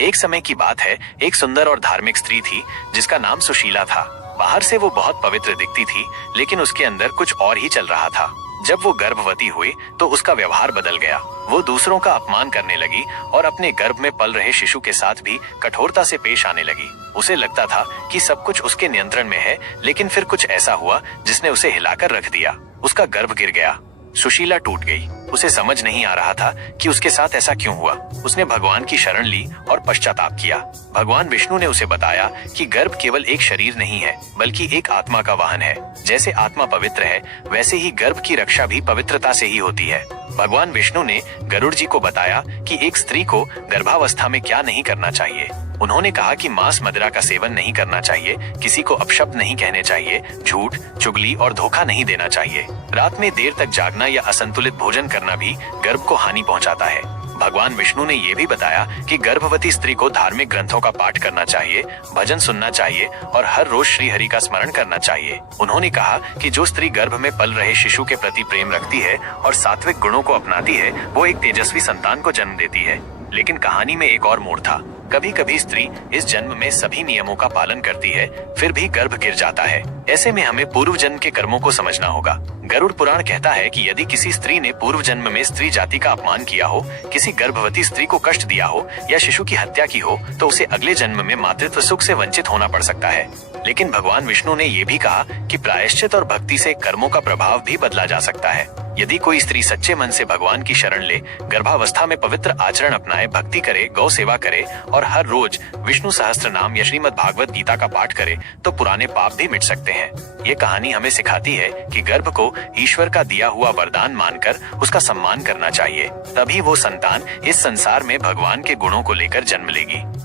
एक समय की बात है, एक सुंदर और धार्मिक स्त्री थी जिसका नाम सुशीला था। बाहर से वो बहुत पवित्र दिखती थी, लेकिन उसके अंदर कुछ और ही चल रहा था। जब वो गर्भवती हुई तो उसका व्यवहार बदल गया। वो दूसरों का अपमान करने लगी और अपने गर्भ में पल रहे शिशु के साथ भी कठोरता से पेश आने लगी। उसे लगता था कि सब कुछ उसके नियंत्रण में है, लेकिन फिर कुछ ऐसा हुआ जिसने उसे हिलाकर रख दिया। उसका गर्भ गिर गया। सुशीला टूट गई। उसे समझ नहीं आ रहा था कि उसके साथ ऐसा क्यों हुआ। उसने भगवान की शरण ली और पश्चाताप किया। भगवान विष्णु ने उसे बताया कि गर्भ केवल एक शरीर नहीं है, बल्कि एक आत्मा का वाहन है। जैसे आत्मा पवित्र है, वैसे ही गर्भ की रक्षा भी पवित्रता से ही होती है। भगवान विष्णु ने गरुड़ जी को बताया कि एक स्त्री को गर्भावस्था में क्या नहीं करना चाहिए। उन्होंने कहा कि मांस मदिरा का सेवन नहीं करना चाहिए, किसी को अपशब्द नहीं कहने चाहिए, झूठ, चुगली और धोखा नहीं देना चाहिए। रात में देर तक जागना या असंतुलित भोजन करना भी गर्भ को हानि पहुंचाता है। भगवान विष्णु ने ये भी बताया कि गर्भवती स्त्री को धार्मिक ग्रंथों का पाठ करना चाहिए, भजन सुनना चाहिए और हर रोज श्री हरि का स्मरण करना चाहिए। उन्होंने कहा कि जो स्त्री गर्भ में पल रहे शिशु के प्रति प्रेम रखती है और सात्विक गुणों को अपनाती है, वो एक तेजस्वी संतान को जन्म देती है। लेकिन कहानी में एक और मोड़ था। कभी कभी स्त्री इस जन्म में सभी नियमों का पालन करती है, फिर भी गर्भ गिर जाता है। ऐसे में हमें पूर्व जन्म के कर्मों को समझना होगा। गरुड़ पुराण कहता है कि यदि किसी स्त्री ने पूर्व जन्म में स्त्री जाति का अपमान किया हो, किसी गर्भवती स्त्री को कष्ट दिया हो या शिशु की हत्या की हो, तो उसे अगले जन्म में मातृत्व सुख से वंचित होना पड़ सकता है। लेकिन भगवान विष्णु ने यह भी कहा कि प्रायश्चित और भक्ति से कर्मों का प्रभाव भी बदला जा सकता है। यदि कोई स्त्री सच्चे मन से भगवान की शरण ले, गर्भावस्था में पवित्र आचरण अपनाए, भक्ति करे, गौ सेवा करे और हर रोज विष्णु सहस्त्र नाम या श्रीमद् भागवत गीता का पाठ करे, तो पुराने पाप भी मिट सकते हैं। ये कहानी हमें सिखाती है कि गर्भ को ईश्वर का दिया हुआ वरदान मानकर उसका सम्मान करना चाहिए। तभी वो संतान इस संसार में भगवान के गुणों को लेकर जन्म लेगी।